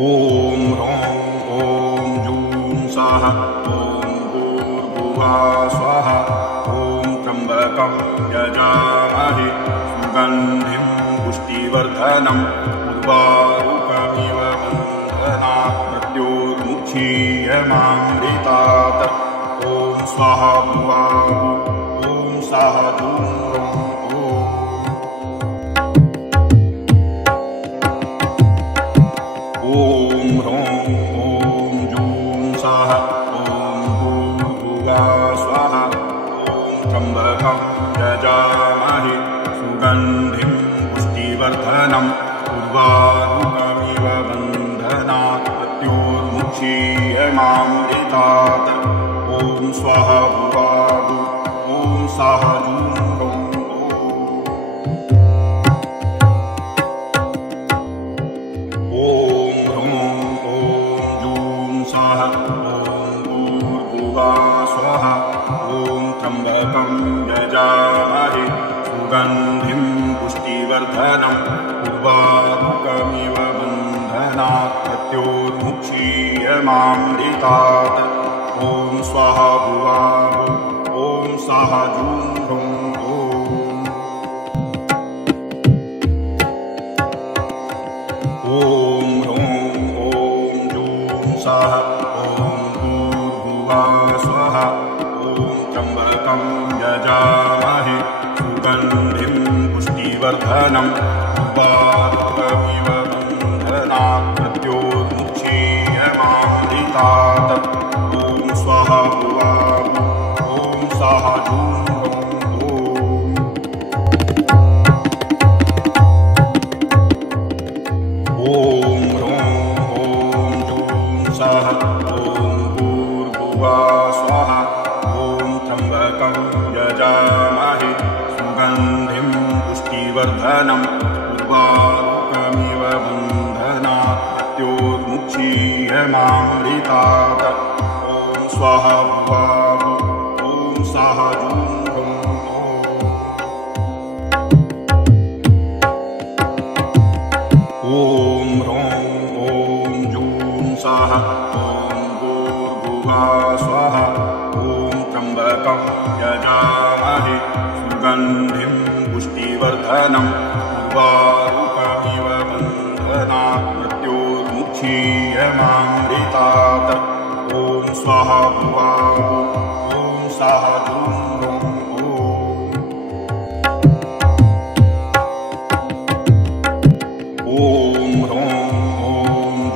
ॐ ह्रौं ॐ जूं सः ॐ भूर्भुवः स्वः ॐ त्र्यम्बकं यजामहे सुगन्धिं पुष्टिवर्धनम् उर्वारुकमिव बन्धनात् मृत्योर्मुक्षीयमामृतात् ॐ स्वाहा भुवाः ॐ सः जूं ॐ ह्रौं ॐ जूं सः ॐ भूर्भुवः स्वः ॐ त्र्यम्बकं यजामहे सुगन्धिं पुष्टिवर्धनम् उर्वारुकमिव बन्धनात् मृत्योर्मुक्षीयमामृतात् ॐ स्वाहा भुवाः ॐ सः जूं त्र्यम्बकं यजामहे सुगन्धिं पुष्टिवर्धनम् उर्वारुकमिव बन्धनात् मृत्योर्मुक्षीयमामृतात् ॐ स्वाहा भुवाः ॐ सः जूं ॐ ह्रौं ॐ जूं सः ॐ भूर्भुवः स्वः त्र्यम्बकं यजामहे सुगन्धिं पुष्टिवर्धनम् उर्वारुकमिव बन्धनात् मृत्योर्मुक्षीयमामृतात् ॐ स्वाहा भुवाः ॐ सः जूं ॐ ह्रौं ॐ जूं सः ॐ भूर्भुवः स्वः त्र्यम्बकं यजामहे सुगन्धिं पुष्टिवर्धनम् उर्वारुकमिव बन्धनात् मृत्योर्मुक्षीयमामृतात् ॐ स्वाहा भुवाः ॐ सः जूं ॐ ह्रौं ॐ जूं सः ॐ भूर्भुवः स्वः त्र्यम्बकं यजामहे सुगन्धिं पुष्टिवर्धनम् उर्वारुकमिव बन्धनात् मृत्योर्मुक्षीयमामृतात् ॐ स्वाहा भुवाः ॐ सः जूं ॐ ह्रौं ॐ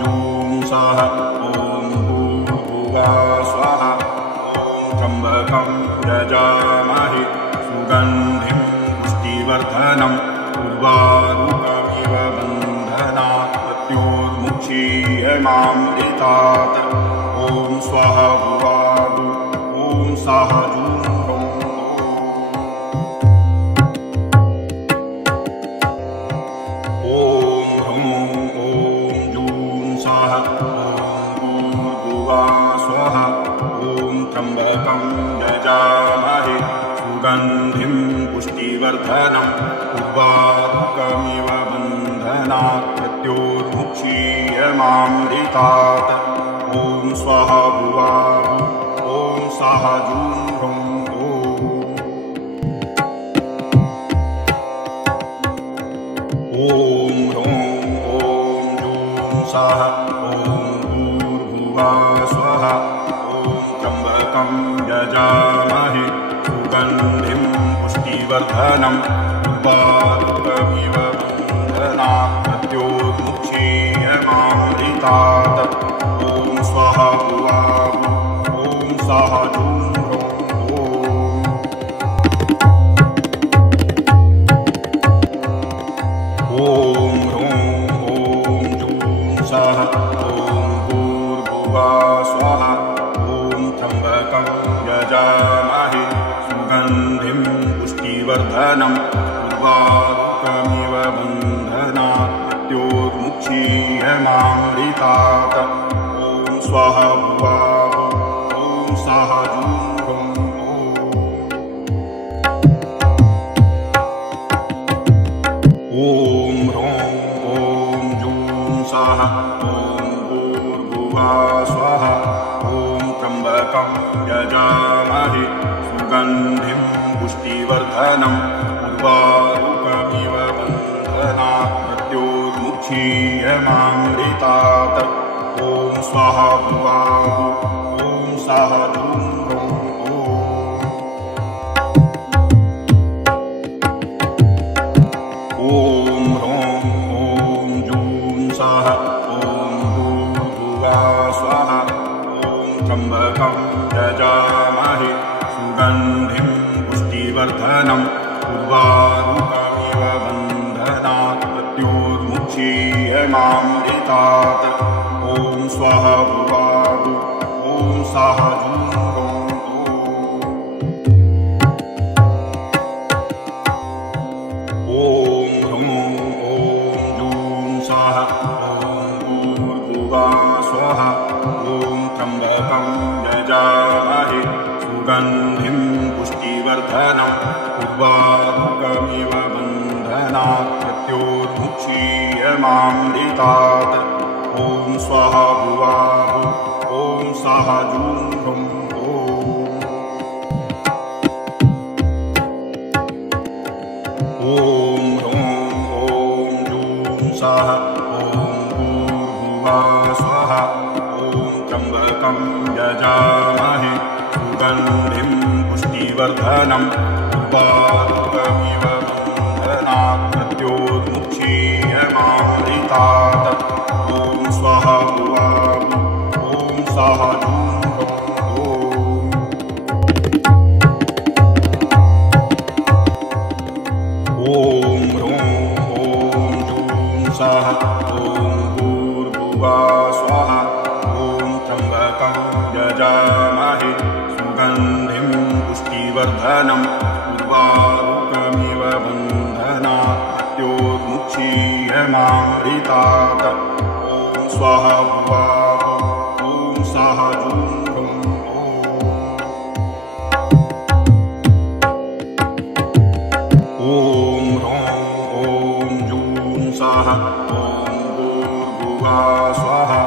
जूं सः ॐ भूर्भुवः स्वः त्र्यम्बकं यजामहे सुगन्धिं पुष्टिवर्धनम् उर्वारुकमिव बन्धनात् मृत्योर्मुक्षीयमामृतात् ॐ स्वाहा भुवाः ॐ सः जूं ॐ ह्रौं ॐ जूं सः ॐ भूर्भुवः स्वः त्र्यम्बकं यजामहे सुगन्धिं पुष्टिवर्धनम् उर्वारुकमिव बन्धनात् मृत्योर्मुक्षीयमामृतात् ॐ स्वाहा भुवाः ॐ सः जूं ॐ ह्रौं ॐ जूं सः ॐ भूर्भुवः स्वः त्र्यम्बकं यजामहे सुगन्धिं पुष्टिवर्धनम् उर्वारुकमिव बन्धनात् मृत्योर्मुक्षीयमामृतात् ॐ स्वाहा भुवाः ॐ सः जूं ॐ ह्रौं ॐ जूं सः ॐ भूर्भुवः स्वः त्र्यम्बकं यजामहे सुगन्धिं पुष्टिवर्धनम् उर्वारुकमिव बन्धनात् मृत्योर्मुक्षीयमामृतात् ॐ स्वाहा भुवाः ॐ सः जूं ॐ ह्रौं ॐ जूं सः ॐ स्वाहा ॐ त्र्यम्बकं यजामहे सुगन्धिं पुष्टिवर्धनम् उर्वारुकमिव बन्धनात् मृत्योर्मुक्षीयमामृतात् ॐ स्वाहा भुवाहु ॐ स्वाहा धूं ह्रौं ॐ ह्रौं ॐ जूं स्वाहा ॐ भूर्भुवः स्वाहा ॐ त्र्यम्बकं यजामहे सुगन्धिं पुष्टिवर्धनम् उर्वारुकमिव बन्धनात् मृत्योर्मुक्षीयमामृतात् ॐ स्वाहा भुवाहु ॐ स्वाहा धूं ह्रौं ॐ ह्रौं ॐ जूं स्वाहा ॐ भूर्भुवः स्वाहा ॐ त्र्यम्बकं यजामहे सुगन्धिं पुष्टिवर्धनम् उर्वारुकमिव बन्धनात् मृत्योर्मुक्षीयमामृतात् ॐ स्वाहा भुवाहु ॐ स्वाहा धूं ह्रौं ॐ ह्रौं ॐ जूं स्वाहा ॐ भूर्भुवः स्वाहा ॐ त्र्यम्बकं यजामहे सुगन्धिं पुष्टिवर्धनम् उर्वारुकमिव बन्धनात् मृत्योर्मुक्षीयमामृतात् ॐ स्वाहा भुवाहु ॐ स्वाहा धूं ह्रौं ॐ ह्रौं ॐ जूं स्वाहा ॐ भूर्भुवः स्वाहा ॐ त्र्यम्बकं यजामहे सुगन्धिं पुष्टिवर्धनम् उर्वारुकमिव बन्धनात् मृत्योर्मुक्षीयमामृतात् ॐ स्वाहा भुवाहु ॐ स्वाहा धूं ह्रौं ॐ ह्रौं ॐ जूं स्वाहा ॐ भूर्भुवः स्वाहा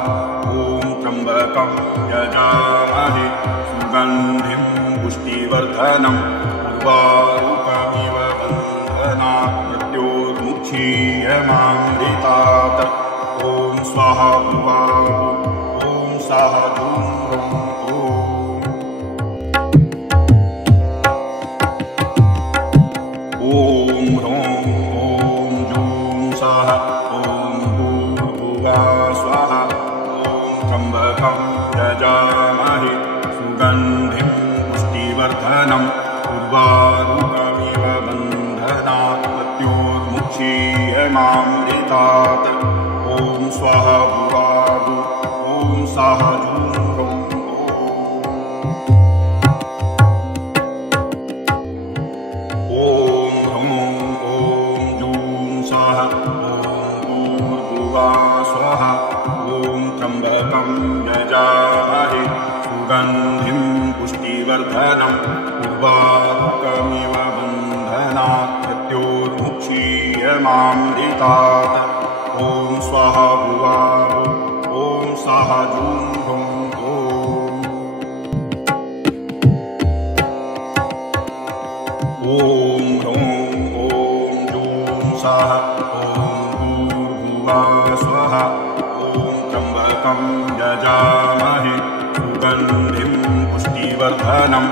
ॐ त्र्यम्बकं यजामहे सुगन्धिं पुष्टिवर्धनम् उर्वारुकमिव बन्धनात् मृत्योर्मुक्षीयमामृतात् ॐ स्वाहा भुवाहु ॐ स्वाहा धूं ह्रौं ॐ ह्रौं ॐ जूं स्वाहा ॐ भूर्भुवः स्वाहा ॐ त्र्यम्बकं यजामहे सुगन्धिं पुष्टिवर्धनम् उर्वारुकमिव बन्धनात् मृत्योर्मुक्षीयमामृतात् ॐ स्वाहा भुवाहु ॐ स्वाहा धूं ह्रौं ॐ ह्रौं ॐ जूं स्वाहा ॐ भूर्भुवः स्वाहा ॐ त्र्यम्बकं यजामहे सुगन्धिं पुष्टिवर्धनम् उर्वारुकमिव बन्धनात् मृत्योर्मुक्षीयमामृतात् ॐ स्वाहा भुवाहु ॐ स्वाहा धूं ह्रौं ॐ ह्रौं ॐ जूं स्वाहा ॐ भूर्भुवः स्वाहा ॐ त्र्यम्बकं यजामहे सुगन्धिं पुष्टिवर्धनम्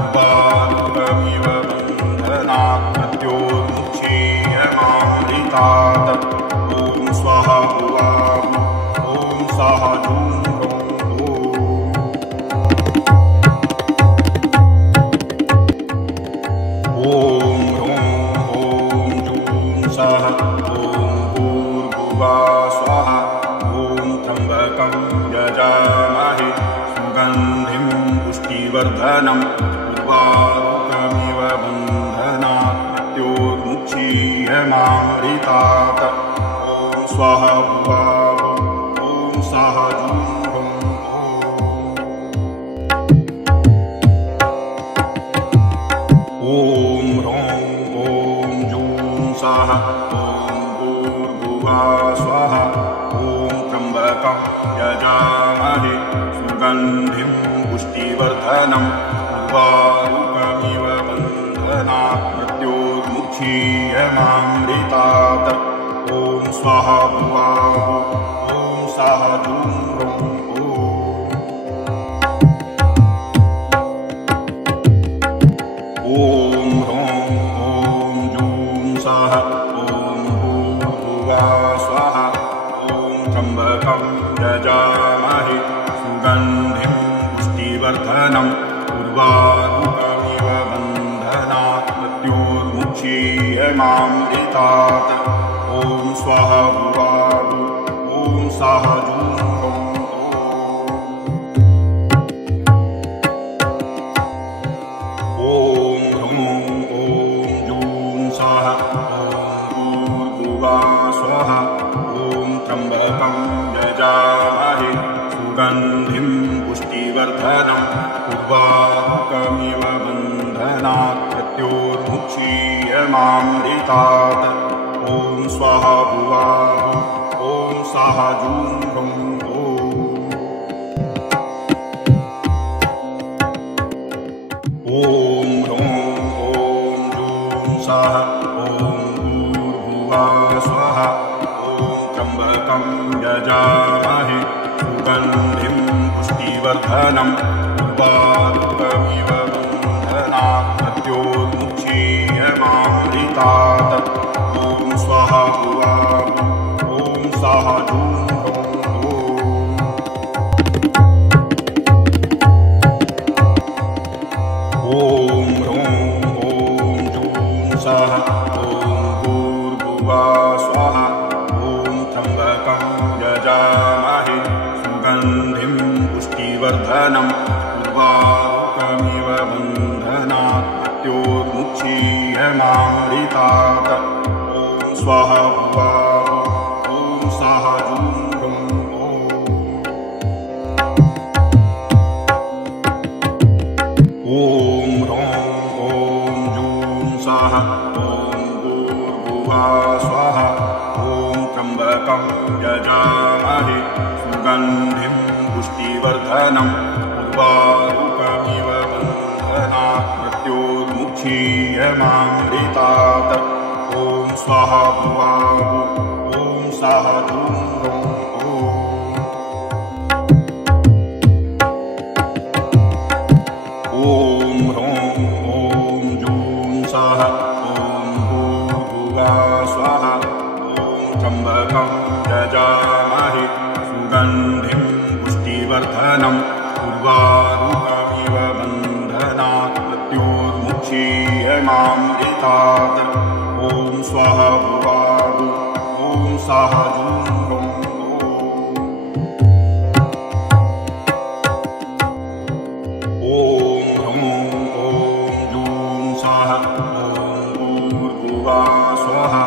उर्वारुकमिव बन्धनात् मृत्योर्मुक्षीयमामृतात् ॐ स्वाहा भुवाहु ॐ स्वाहा धूं ह्रौं ॐ ह्रौं ॐ जूं स्वाहा ॐ भूर्भुवः स्वाहा ॐ त्र्यम्बकं यजामहे सुगन्धिं पुष्टिवर्धनम् उर्वारुकमिव बन्धनात् मृत्योर्मुक्षीयमामृतात् ॐ स्वाहा भुवाहु ॐ स्वाहा धूं ह्रौं ॐ ह्रौं ॐ जूं स्वाहा ॐ भूर्भुवः स्वाहा ॐ त्र्यम्बकं यजामहे पुष्टिवर्धनम् उर्वारुकमिव बन्धनात् मृत्योर्मुक्षीयमामृतात् ॐ स्वाहा भुवाः ॐ स्वाहा जूं ह्रौं ॐ ह्रौं ॐ जूं स्वाहा ॐ भूर्भुवः स्वाहा ॐ त्र्यम्बकं यजामहे सुगन्धिं पुष्टिवर्धनम् उर्वारुकमिव बन्धनात् मृत्योर्मुक्षीयमामृतात् ॐ स्वाहा भुवाः ॐ स्वाहा जूं ह्रौं ॐ ह्रौं ॐ जूं स्वाहा ॐ भूर्भुवः स्वाहा ॐ त्र्यम्बकं यजामहे सुगन्धिं पुष्टिवर्धनम् उर्वारुकमिव बन्धनात् मृत्योर्मुक्षीयमामृतात् ॐ स्वाहा भुवाः ॐ स्वाहा जूं ह्रौं ॐ ह्रौं ॐ जूं स्वाहा ॐ भूर्भुवः स्वाहा ॐ त्र्यम्बकं यजामहे सुगन्धिं पुष्टिवर्धनम् उर्वारुकमिव बन्धनात् मृत्योर्मुक्षीयमामृतात् ॐ स्वाहा भुवाः ॐ स्वाहा जूं ह्रौं ॐ ह्रौं ॐ जूं स्वाहा ॐ भूर्भुवः स्वाहा ॐ त्र्यम्बकं यजामहे सुगन्धिं पुष्टिवर्धनम् उर्वारुकमिव बन्धनात् मृत्योर्मुक्षीयमामृतात् ॐ स्वाहा भुवाः ॐ स्वाहा जूं ह्रौं ॐ ह्रौं ॐ जूं स्वाहा ॐ भूर्भुवः स्वाहा ॐ त्र्यम्बकं यजामहे सुगन्धिं पुष्टिवर्धनम् उर्वारुकमिव बन्धनात् मृत्योर्मुक्षीयमामृतात् ॐ स्वाहा भुवाः ॐ स्वाहा जूं ह्रौं ॐ ह्रौं ॐ जूं स्वाहा ॐ भूर्भुवः स्वाहा ॐ त्र्यम्बकं यजामहे सुगन्धिं पुष्टिवर्धनम् उर्वारुकमिव बन्धनात् मृत्योर्मुक्षीयमामृतात् ॐ स्वाहा भुवाः ॐ स्वाहा जूं ह्रौं ॐ ह्रौं ॐ जूं स्वाहा ॐ भूर्भुवः स्वाहा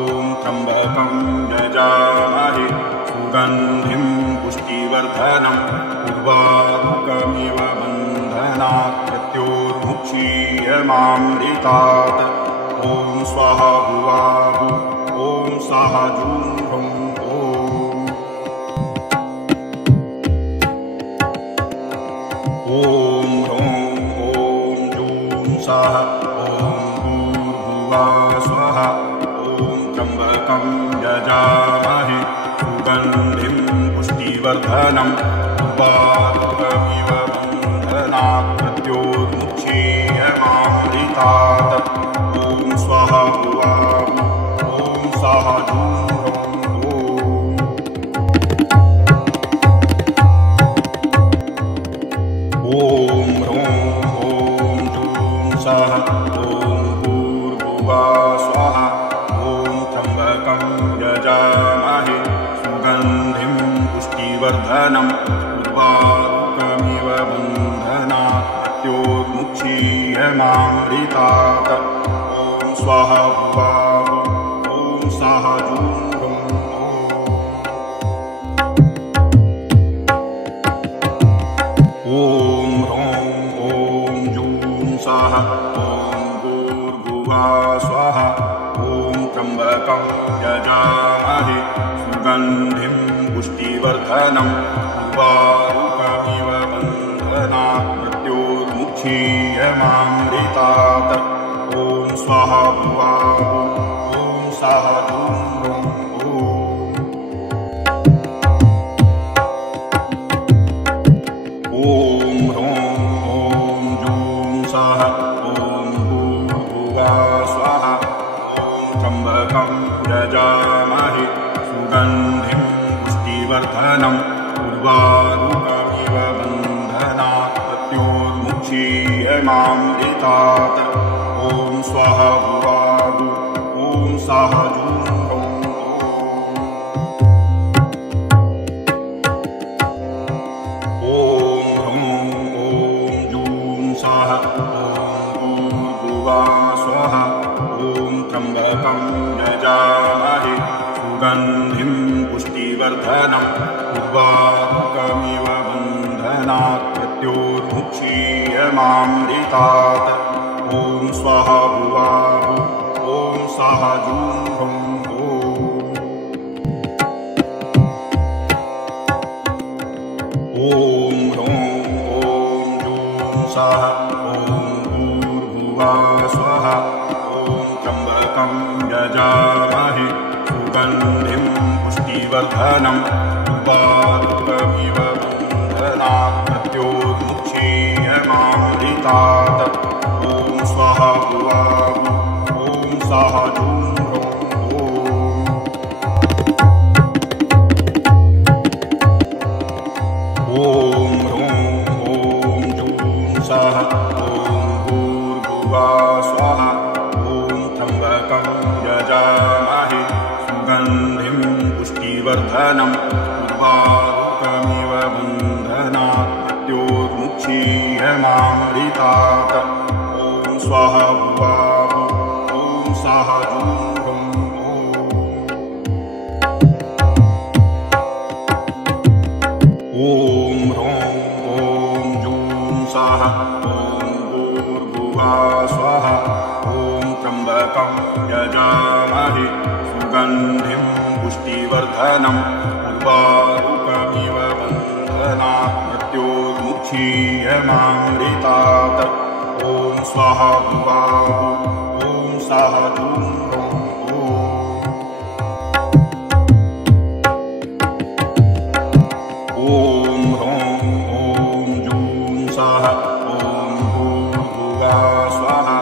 ॐ त्र्यम्बकं यजामहे सुगन्धिं पुष्टिवर्धनम् उर्वारुकमिव बन्धनात् मृत्योर्मुक्षीयमामृतात् ॐ स्वाहा भुवाः ॐ स्वाहा जूं ह्रौं ॐ ह्रौं ॐ जूं स्वाहा ॐ भूर्भुवः स्वाहा ॐ त्र्यम्बकं यजामहे सुगन्धिं पुष्टिवर्धनम् उर्वारुकमिव बन्धनात् मृत्योर्मुक्षीयमामृतात् ॐ स्वाहा भुवाः ॐ स्वाहा जूं ह्रौं ॐ ह्रौं ॐ जूं स्वाहा ॐ भूर्भुवः स्वाहा ॐ त्र्यम्बकं यजामहे सुगन्धिं पुष्टिवर्धनम् उर्वारुकमिव बन्धनात् मृत्योर्मुक्षीयमामृतात् ॐ स्वाहा भुवाः ॐ स्वाहा जूं ह्रौं ॐ ह्रौं ॐ जूं स्वाहा ॐ भूर्भुवः स्वाहा ॐ त्र्यम्बकं यजामहे सुगन्धिं पुष्टिवर्धनम् उर्वारुकमिव बन्धनात् मृत्योर्मुक्षीयमामृतात् ॐ स्वाहा भुवाहु ॐ साहा जूं ह्रौं ॐ ह्रौं ॐ जूं सः ॐ भूर्भुवः स्वः ॐ त्र्यम्बकं यजामहे सुगन्धिं पुष्टिवर्धनम् उर्वारुकमिव बन्धनात् मृत्योर्मुक्षीयमामृतात् ॐ स्वाहा भुवाहु ॐ साहा जूं ह्रौं ॐ ह्रौं ॐ जूं सः ॐ भूर्भुवः स्वः ॐ त्र्यम्बकं यजामहे सुगन्धिं पुष्टिवर्धनम् उर्वारुकमिव बन्धनात् मृत्योर्मुक्षीयमामृतात् ॐ स्वाहा भुवाहु ॐ साहा जूं ह्रौं ॐ ह्रौं ॐ जूं सः ॐ भूर्भुवः स्वः ॐ त्र्यम्बकं यजामहे सुगन्धिं पुष्टिवर्धनम् उर्वारुकमिव बन्धनात् मृत्योर्मुक्षीयमामृतात् ॐ स्वाहा भुवाहु ॐ साहा जूं ह्रौं ॐ ह्रौं ॐ जूं सः ॐ भूर्भुवः स्वः ॐ त्र्यम्बकं यजामहे सुगन्धिं पुष्टिवर्धनम् उर्वारुकमिव बन्धनात् मृत्योर्मुक्षीयमामृतात् ॐ स्वाहा भुवाहु ॐ साहा जूं ह्रौं ॐ ह्रौं ॐ जूं सः ॐ भूर्भुवः स्वः ॐ त्र्यम्बकं यजामहे सुगन्धिं पुष्टिवर्धनम् उर्वारुकमिव बन्धनात् मृत्योर्मुक्षीयमामृतात् ॐ स्वाहा भुवाहु ॐ साहा जूं ह्रौं ॐ ह्रौं ॐ जूं सः ॐ भूर्भुवः स्वः ॐ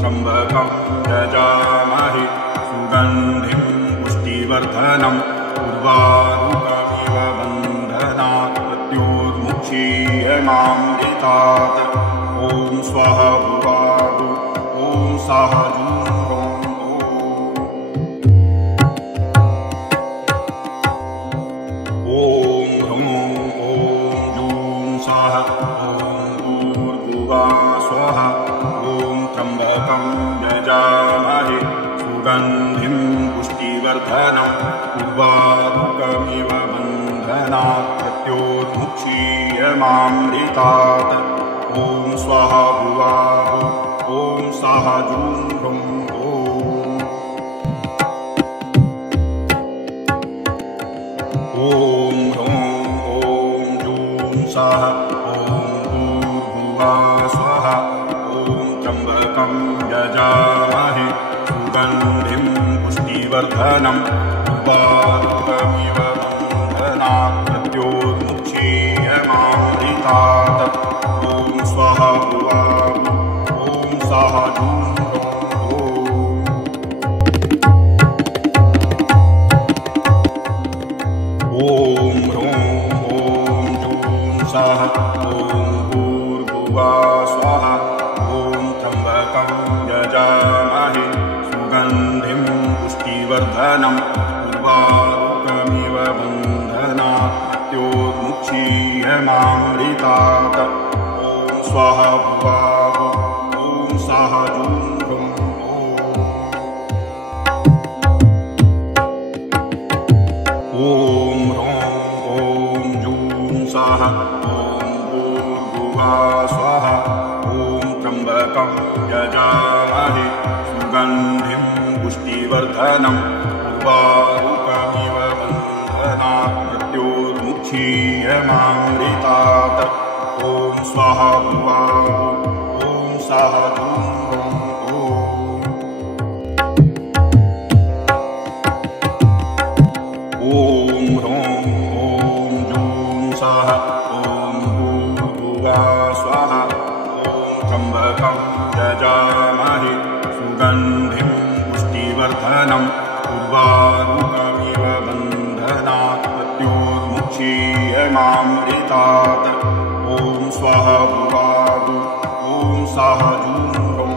त्र्यम्बकं यजामहे सुगन्धिं पुष्टिवर्धनम् उर्वारुकमिव बन्धनात् मृत्योर्मुक्षीयमामृतात् ॐ स्वाहा भुवाहु ॐ साहा जूं ह्रौं ॐ ह्रौं ॐ जूं सः ॐ भूर्भुवः स्वः ॐ त्र्यम्बकं यजामहे सुगन्धिं पुष्टिवर्धनम् उर्वारुकमिव बन्धनात् मृत्योर्मुक्षीयमामृतात् ॐ स्वाहा भुवाहु ॐ साहा जूं ह्रौं ॐ ह्रौं ॐ जूं सः ॐ भूर्भुवः स्वः ॐ त्र्यम्बकं यजामहे सुगन्धिं पुष्टिवर्धनम् उर्वारुकमिव बन्धनात् मृत्योर्मुक्षीयमामृतात् ॐ स्वाहा भुवाहु ॐ साहा जूं ह्रौं ॐ ह्रौं ॐ जूं सः ॐ भूर्भुवः स्वः ॐ त्र्यम्बकं यजामहे सुगन्धिं पुष्टिवर्धनम् उर्वारुकमिव बन्धनात् मृत्योर्मुक्षीयमामृतात् ॐ स्वाहा भुवाहु ॐ साहा जूं ह्रौं ॐ ह्रौं ॐ जूं सः ॐ भूर्भुवः स्वः ॐ त्र्यम्बकं यजामहे सुगन्धिं पुष्टिवर्धनम् उर्वारुकमिव बन्धनात् मृत्योर्मुक्षीयमामृतात् ॐ स्वाहा भुवाहु स्वाहा जूं ह्रौं ॐ ह्रौं ॐ जूं स्वाहा ॐ भूर्भुवः स्वाहा ॐ त्र्यम्बकं यजामहे सुगन्धिं पुष्टिवर्धनम् उर्वारुकमिव बन्धनात् मृत्योर्मुक्षीयमामृतात् ॐ स्वाहा भुवादु ॐ स्वाहा जूं ह्रौं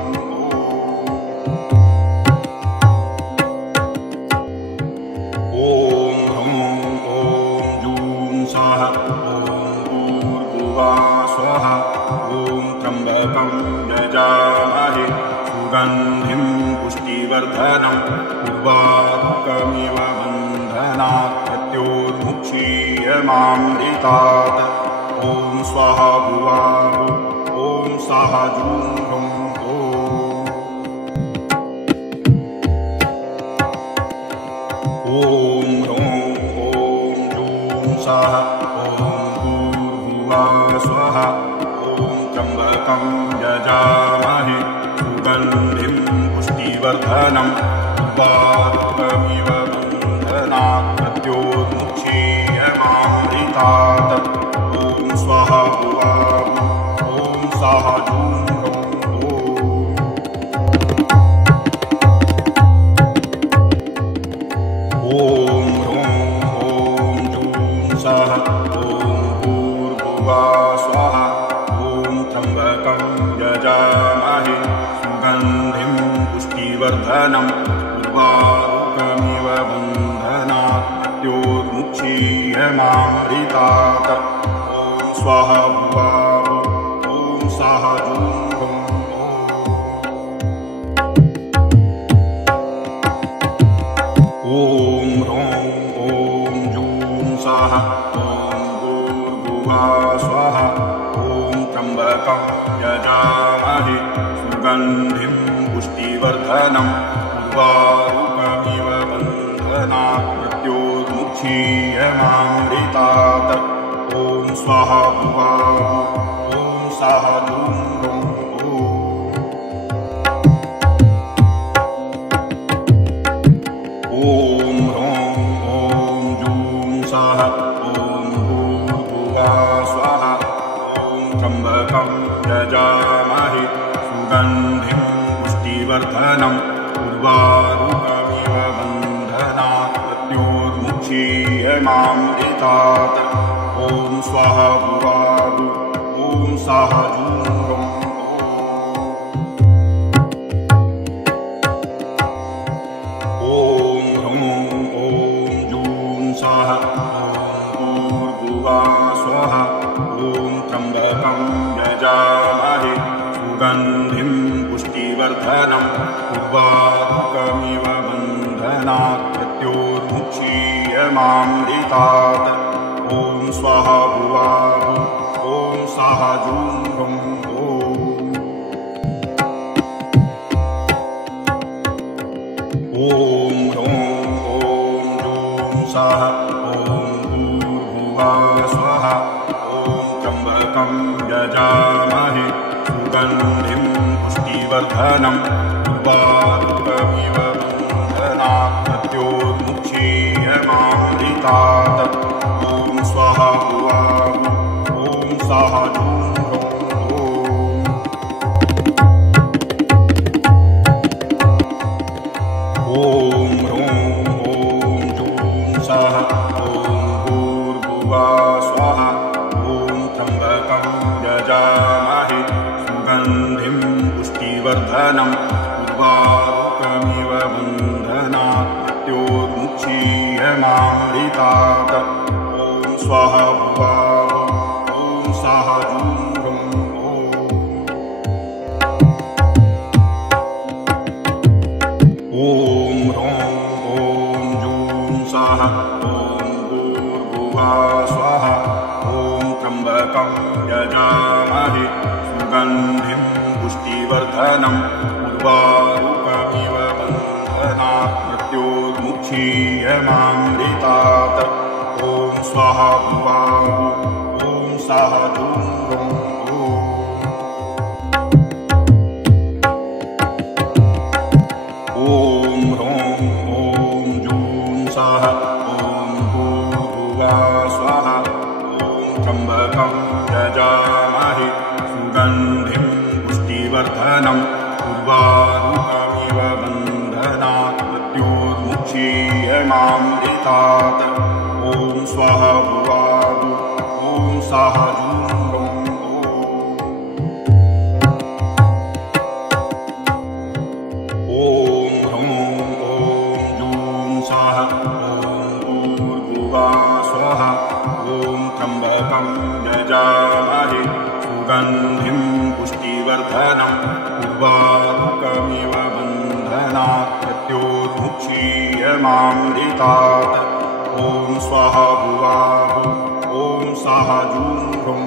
ॐ ह्रौं ॐ जूं स्वाहा ॐ भूर्भुवः स्वाहा ॐ त्र्यम्बकं यजामहे सुगन्धिं पुष्टिवर्धनम् उर्वारुकमिव बन्धनात् मृत्योर्मुक्षीयमामृतात् ॐ स्वाहा भुवादु ॐ स्वाहा जूं ह्रौं ॐ ह्रौं ॐ जूं स्वाहा ॐ भूर्भुवः स्वाहा ॐ त्र्यम्बकं यजामहे सुगन्धिं पुष्टिवर्धनम् उर्वारुकमिव बन्धनात् मृत्योर्मुक्षीयमामृतात् ॐ स्वाहा भुवादु ॐ स्वाहा जूं ह्रौं ॐ ह्रौं ॐ जूं स्वाहा ॐ भूर्भुवः स्वाहा ॐ त्र्यम्बकं यजामहे सुगन्धिं पुष्टिवर्धनम् उर्वारुकमिव बन्धनात् मृत्योर्मुक्षीयमामृतात् ॐ स्वाहा भुवादु ॐ स्वाहा जूं ह्रौं ॐ ह्रौं ॐ जूं स्वाहा ॐ भूर्भुवः स्वाहा ॐ त्र्यम्बकं यजामहे सुगन्धिं पुष्टिवर्धनम् उर्वारुकमिव बन्धनात् मृत्योर्मुक्षीयमामृतात् ॐ स्वाहा भुवादु ॐ स्वाहा जूं ह्रौं ॐ ह्रौं ॐ जूं स्वाहा ॐ भूर्भुवः स्वाहा ॐ त्र्यम्बकं यजामहे सुगन्धिं पुष्टिवर्धनम् उर्वारुकमिव बन्धनात् मृत्योर्मुक्षीयमामृतात् ॐ स्वाहा भुवादु ॐ स्वाहा जूं ह्रौं ॐ ह्रौं ॐ जूं स्वाहा ॐ भूर्भुवः स्वाहा ॐ त्र्यम्बकं यजामहे सुगन्धिं पुष्टिवर्धनम् उर्वारुकमिव बन्धनात् मृत्योर्मुक्षीयमामृतात् ॐ स्वाहा भुवादु ॐ स्वाहा जूं ह्रौं ॐ ह्रौं ॐ जूं स्वाहा ॐ भूर्भुवः स्वाहा ॐ त्र्यम्बकं यजामहे सुगन्धिं पुष्टिवर्धनम् उर्वारुकमिव बन्धनात् मृत्योर्मुक्षीयमामृतात् ॐ स्वाहा भुवादु ॐ स्वाहा जूं ह्रौं ॐ ह्रौं ॐ जूं स्वाहा ॐ भूर्भुवः स्वाहा ॐ त्र्यम्बकं यजामहे सुगन्धिं पुष्टिवर्धनम् उर्वारुकमिव बन्धनात् मृत्योर्मुक्षीयमामृतात् ॐ स्वाहा भुवादु ॐ स्वाहा जूं ह्रौं ॐ ह्रौं ॐ जूं स्वाहा ॐ भूर्भुवः स्वाहा ॐ त्र्यम्बकं यजामहे सुगन्धिं पुष्टिवर्धनम् उर्वारुकमिव बन्धनात् मृत्योर्मुक्षीयमामृतात् ॐ स्वाहा भुवादु ॐ स्वाहा जूं ह्रौं ॐ पुष्टिवर्धनम् उर्वारुकमिव बन्धनात् मृत्योर्मुक्षीयमामृतात् ॐ स्वाहा भुवादु ॐ स्वाहा जूं रौं ॐ ह्रौं ॐ जूं स्वाहा ॐ भूर्भुवः स्वाहा ॐ त्र्यम्बकं यजामहे सुगन्धिं पुष्टिवर्धनम् उर्वारुकमिव बन्धनात् मृत्योर्मुक्षीयमामृतात् ॐ स्वाहा भुवादु ॐ स्वाहा जूं रौं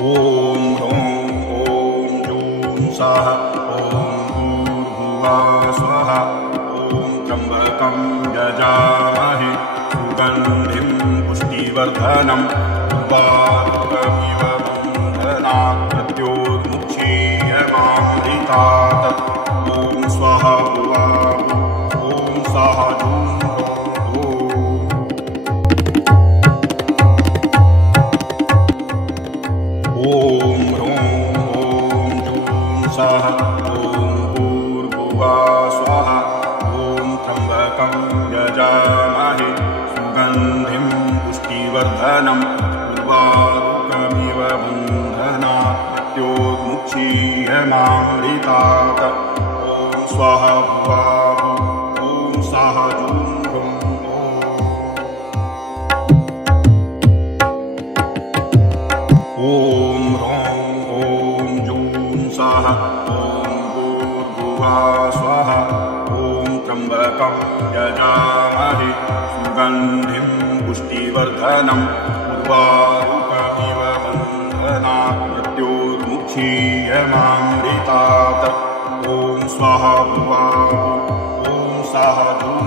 ॐ ह्रौं ॐ जूं स्वाहा ॐ भूर्भुवः स्वाहा ॐ त्र्यम्बकं यजामहे सुगन्धिं पुष्टिवर्धनम् उर्वारुकमिव बन्धनात् मृत्योर्मुक्षीयमामृतात् ॐ स्वाहा भुवादु ॐ स्वाहा जूं ॐ ह्रौं ॐ जूं स्वाहा ॐ भूर्भुवः स्वाहा ॐ त्र्यम्बकं यजामहे सुगन्धिं पुष्टिवर्धनम् उर्वारुकमिव बन्धनात् मृत्योर्मुक्षीयमामृतात् ॐ स्वाहा भुवादु ॐ स्वाहा जूं ॐ ह्रौं ॐ जूं स्वाहा ॐ भूर्भुवः स्वाहा ॐ त्र्यम्बकं यजामहे सुगन्धिं पुष्टिवर्धनम् उर्वारुकमिव बन्धनात् मृत्योर्मुक्षीयमामृतात् ॐ स्वाहा भुवादु ॐ स्वाहा जूं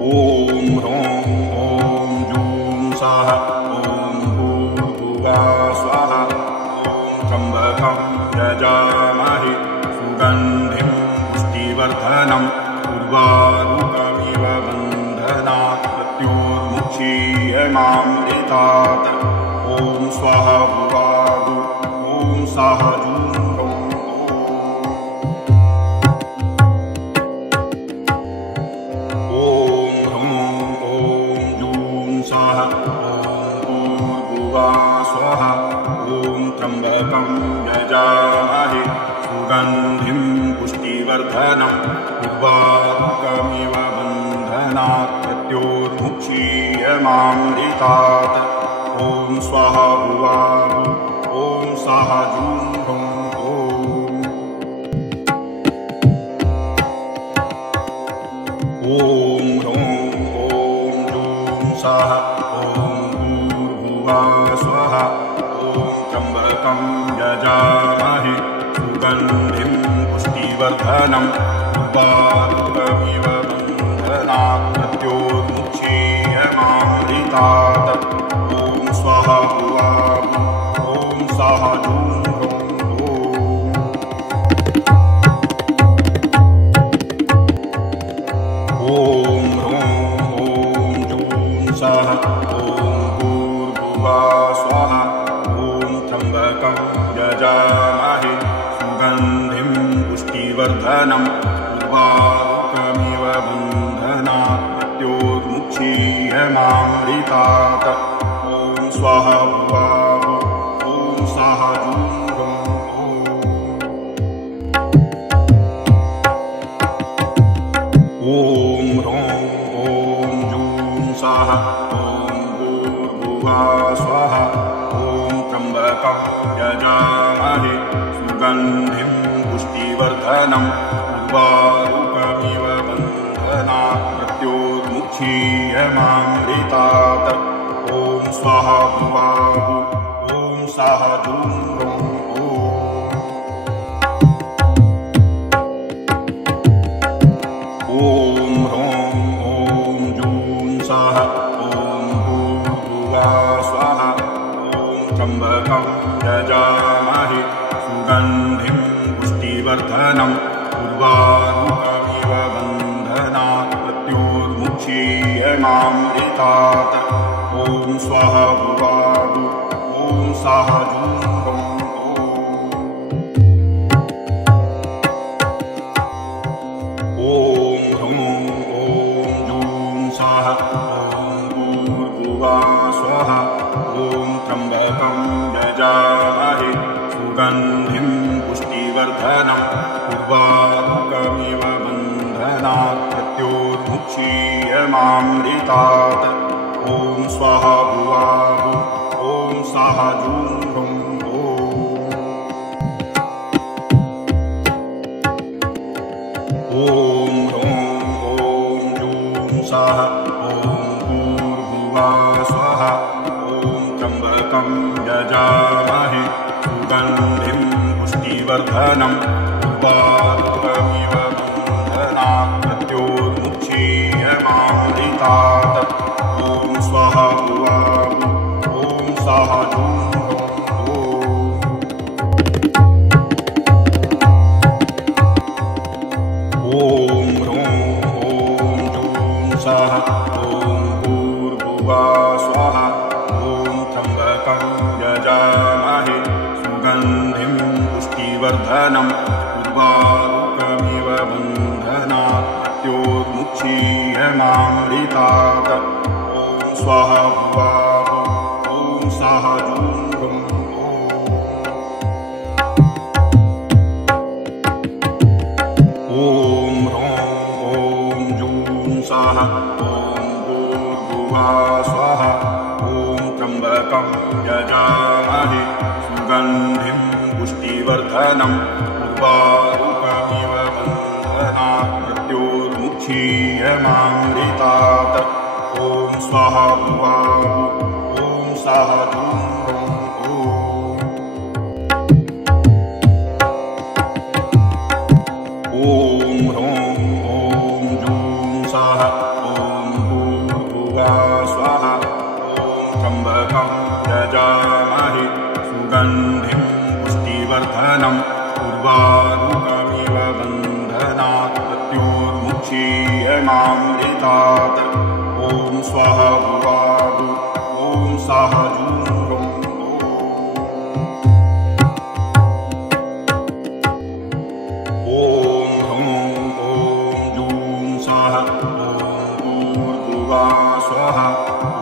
ॐ ह्रौं ॐ जूं स्वाहा ॐ भूर्भुवः स्वाहा ॐ त्र्यम्बकं यजामहे सुगन्धिं पुष्टिवर्धनम् उर्वारुकमिव बन्धनात् मृत्योर्मुक्षीयमामृतात् ॐ स्वाहा भुवादु ॐ स्वाहा जूं स्वाहा ॐ भूर्भुवः स्वाहा ॐ त्र्यम्बकं यजामहे सुगन्धिं पुष्टिवर्धनम् उर्वारुकमिव बन्धनात् मृत्योर्मुक्षीयमामृतात् ॐ स्वाहा भुवादु ॐ स्वाहा जूं ॐ ह्रौं स्वाहा ॐ भूर्भुवः स्वाहा ॐ त्र्यम्बकं यजामहे सुगन्धिं पुष्टिवर्धनम् उर्वारुकमिव बन्धनात् मृत्योर्मुक्षीयमामृतात् ॐ स्वाहा भुवादु ॐ स्वाहा जूं स्वाहा ॐ भूर्भुवः स्वाहा ॐ त्र्यम्बकं यजामहे सुगन्धिं पुष्टिवर्धनम् उर्वारुकमिव बन्धनात् मृत्योर्मुक्षीयमामृतात् ॐ स्वाहा भुवादु ॐ स्वाहा जूं ॐ ह्रौं ॐ जूं स्वाहा ॐ भूर्भुवः स्वाहा ॐ त्र्यम्बकं यजामहे सुगन्धिं पुष्टिवर्धनम् उर्वारुकमिव बन्धनात् मृत्योर्मुक्षीयमामृतात् ॐ स्वाहा भुवादु ॐ स्वाहा जूं ॐ ह्रौं ॐ जूं स्वाहा ॐ भूर्भुवः स्वाहा ॐ त्र्यम्बकं यजामहे सुगन्धिं पुष्टिवर्धनम् उर्वारुकमिव बन्धनात् मामृतात् ॐ स्वाहा भुवागु ॐ साहा जूं हौं ॐ ह्रौं ॐ जूं साहा ॐ भूर्भुवः स्वः ॐ त्र्यम्बकं यजामहे सुगन्धिं पुष्टिवर्धनं उर्वारुकमिव बन्धनात् मृत्योर्मुक्षीयमामृतात् ॐ स्वाहा भुवागु ॐ साहा जूं हौं ॐ ह्रौं ॐ जूं साहा ॐ भूर्भुवः स्वः ॐ त्र्यम्बकं यजामहे सुगन्धिं पुष्टिवर्धनम् उर्वारुकमिव बन्धनात् मृत्योर्मुक्षीयमामृतात् ॐ स्वाहा भुवागु ॐ साहा जूं ॐ ह्रौं ॐ जूं साहा ॐ भूर्भुवः स्वः ॐ त्र्यम्बकं यजामहे सुगन्धिं पुष्टिवर्धनम् उर्वारुकमिव बन्धनात् मृत्योर्मुक्षीयमामृतात् ॐ स्वाहा भुवागु ॐ साहा जूं ॐ ह्रौं ॐ जूं साहा ॐ भूर्भुवः स्वः ॐ त्र्यम्बकं यजामहे सुगन्धिं पुष्टिवर्धनम् उर्वारुकमिव बन्धनात् मृत्योर्मुक्षीयमामृतात् ॐ स्वाहा भुवागु ॐ साहा जूं ॐ ह्रौं ॐ जूं साहा ॐ भूर्भुवः स्वः ॐ त्र्यम्बकं यजामहे सुगन्धिं पुष्टिवर्धनम् उर्वारुकमिव बन्धनात् मृत्योर्मुक्षीयमामृतात् ॐ स्वाहा भुवागु ॐ साहा जूं ॐ ह्रौं ॐ जूं साहा ॐ भूर्भुवः स्वः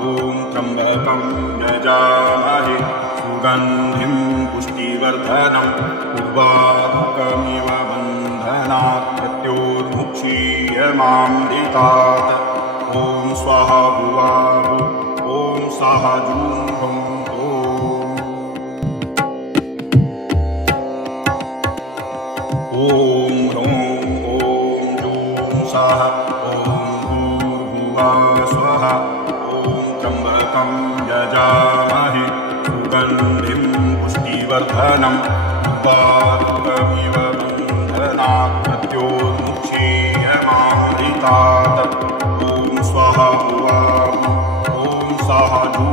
ॐ त्र्यम्बकं यजामहे सुगन्धिं पुष्टिवर्धनम् उर्वारुकमिव बन्धनात् मृत्योर्मुक्षीयमामृतात् ॐ स्वाहा भुवागु ॐ साहा जूं हौं ॐ ह्रौं ॐ जूं साहा ॐ भूर्भुवः स्वः ॐ त्र्यम्बकं यजामहे सुगन्धिं पुष्टिवर्धनम् उर्वारुकमिव बन्धनात् मृत्योर्मुक्षीयमामृतात् ॐ स्वाहा भुवागु ॐ साहा जूं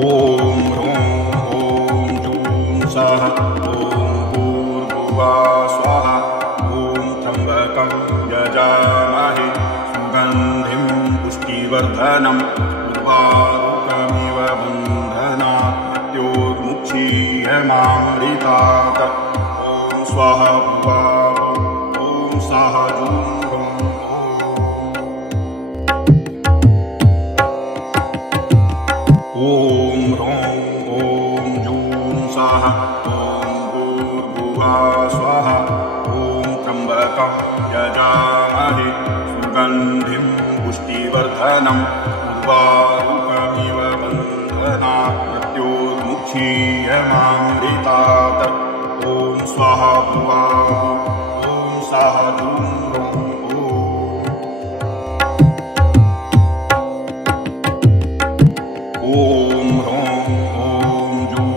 ॐ ह्रौं ॐ जूं साहा ॐ भूर्भुवः स्वः ॐ त्र्यम्बकं यजामहे सुगन्धिं पुष्टिवर्धनम् उर्वारुकमिव बन्धनात् मृत्योर्मुक्षीयमामृतात् ॐ स्वाहा भुवागु ॐ साहा जूं ॐ ह्रौं ॐ जूं साहा ॐ भूर्भुवः स्वः ॐ त्र्यम्बकं यजामहे सुगन्धिं पुष्टिवर्धनम् उर्वारुकमिव बन्धनात् मृत्योर्मुक्षीयमामृतात् ॐ स्वाहा भुवागु ॐ साहा जूं ॐ ह्रौं ॐ जूं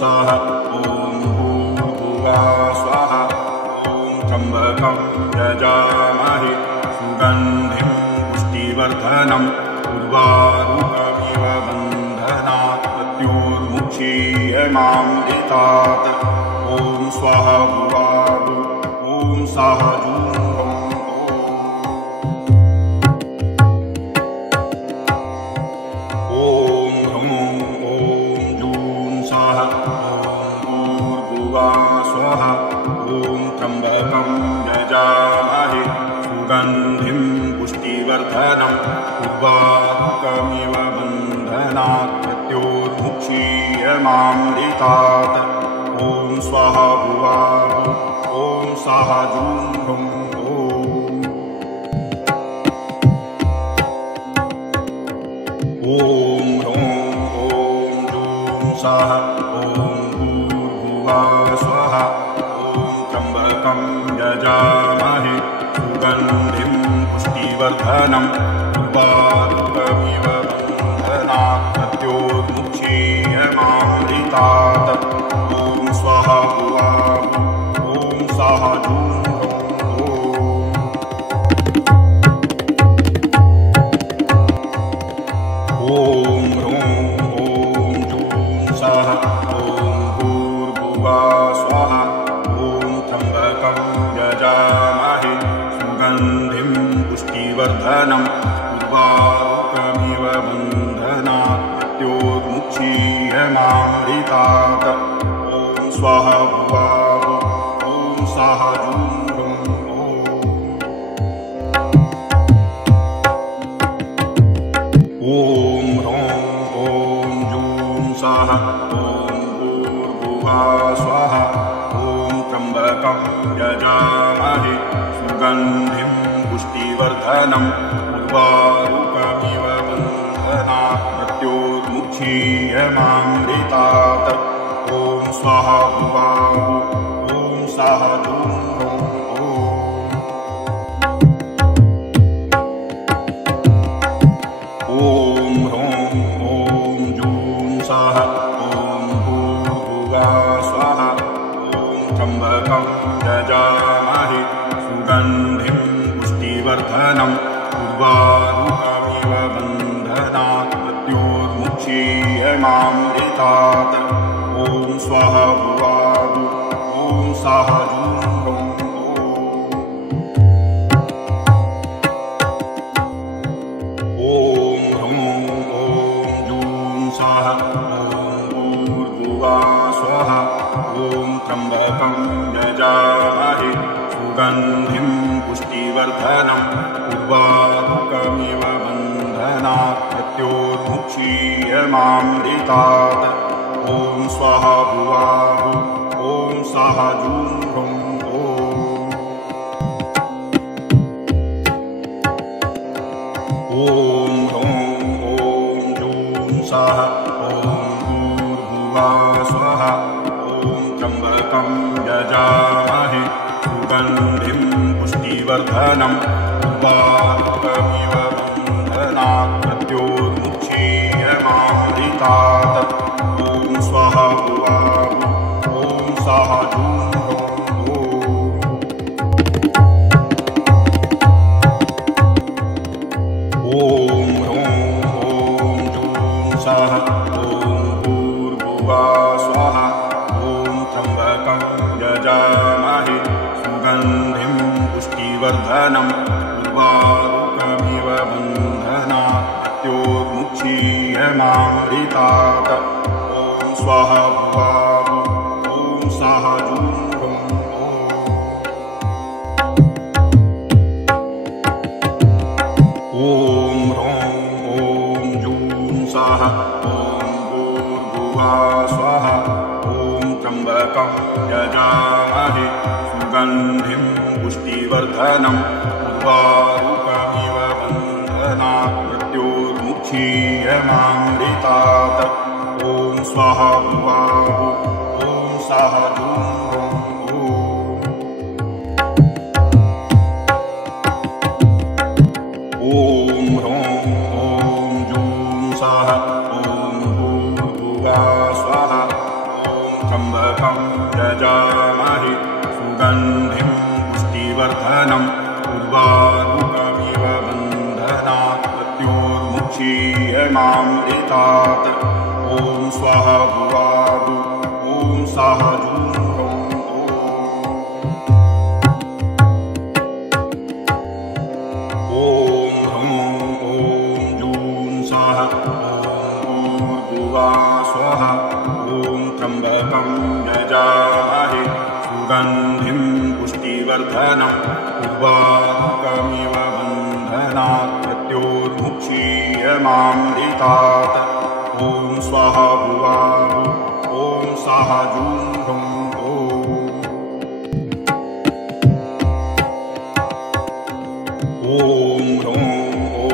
साहा ॐ भूर्भुवः स्वः ॐ त्र्यम्बकं यजामहे सुगन्धिं पुष्टिवर्धनम् उर्वारुकमिव बन्धनात् मृत्योर्मुक्षीयमामृतात् ॐ स्वाहा भुवागु ॐ स्वाहा जूं यजामहे सुगन्धिं पुष्टिवर्धनम् उर्वारुकमिव बन्धनात् मृत्योर्मुक्षीयमामृतात् ॐ स्वाहा भुवाः ॐ स्वाहा जूं ॐ ह्रौं ॐ जूं स्वाहा ॐ भूर्भुवः स्वाहा यजामहे सुगन्धिं पुष्टिवर्धनम् उर्वारुकमिव बन्धनात् मृत्योर्मुक्षीयमामृतात् ॐ स्वाहा भुवाः ॐ स्वाहा जूं ॐ ह्रौं ॐ जूं स्वाहा ॐ भूर्भुवः स्वाहा यजामहे सुगन्धिं पुष्टिवर्धनम् उर्वारुकमिव बन्धनात् मृत्योर्मुक्षीयमामृतात् ॐ स्वाहा भुवाः ॐ स्वाहा जूं ॐ ह्रौं ॐ जूं स्वाहा ॐ भूर्भुवः स्वाहा यजामहे सुगन्धिं पुष्टिवर्धनम् उर्वारुकमिव बन्धनात् मृत्योर्मुक्षीयमामृतात् ॐ स्वाहा भुवाः ॐ स्वाहा जूं ॐ ह्रौं ॐ जूं स्वाहा ॐ भूर्भुवः स्वाहा यजामहे सुगन्धिं पुष्टिवर्धनम् उर्वारुकमिव बन्धनात् मृत्योर्मुक्षीयमामृतात् ॐ स्वाहा भुवाः ॐ स्वाहा जूं ॐ ह्रौं ॐ जूं स्वाहा ॐ भूर्भुवः स्वाहा यजामहे सुगन्धिं पुष्टिवर्धनम् उर्वारुकमिव बन्धनात् मृत्योर्मुक्षीयमामृतात् ॐ स्वाहा भुवाः ॐ स्वाहा जूं ॐ ह्रौं ॐ जूं स्वाहा ॐ भूर्भुवः स्वाहा यजामहे सुगन्धिं पुष्टिवर्धनम् उर्वारुकमिव बन्धनात् मृत्योर्मुक्षीयमामृतात् ॐ स्वाहा भुवाः ॐ स्वाहा जूं ॐ ह्रौं ॐ जूं स्वाहा ॐ भूर्भुवः स्वाहा यजामहे सुगन्धिं पुष्टिवर्धनम् उर्वारुकमिव बन्धनात् मृत्योर्मुक्षीयमामृतात् ॐ स्वाहा भुवाः ॐ स्वाहा जूं ॐ ह्रौं ॐ जूं स्वाहा ॐ भूर्भुवः स्वाहा यजामहे सुगन्धिं पुष्टिवर्धनम् उर्वारुकमिव बन्धनात् मृत्योर्मुक्षीयमामृतात् ॐ स्वाहा भुवाः ॐ स्वाहा जूं ॐ ह्रौं ॐ जूं स्वाहा ॐ भूर्भुवः स्वाहा यजामहे सुगन्धिं पुष्टिवर्धनम् उर्वारुकमिव बन्धनात् मृत्योर्मुक्षीयमामृतात् ॐ स्वाहा भुवाः ॐ स्वाहा जूं ॐ पुष्टिवर्धनम् उर्वारुकमिव बन्धनात् मृत्योर्मुक्षीयमामृतात् ॐ स्वाहा भुवाभु ॐ स्वाहा जूं हुं ॐ ह्रौं ॐ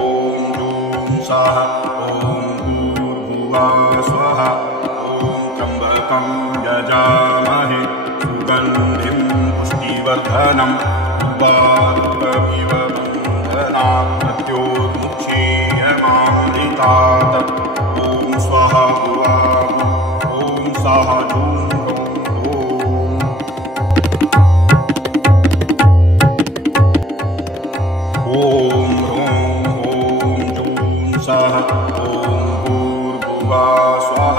जूं स्वाहा ॐ भूर्भुवः स्वः ॐ त्र्यम्बकं यजामहे सुगन्धिं पुष्टिवर्धनम् उर्वारुकमिव बन्धनात् मृत्योर्मुक्षीयमामृतात् ॐ स्वाहा भुवाभु ॐ स्वाहा जूं ॐ ह्रौं ॐ जूं स्वाहा ॐ भूर्भुवः स्वः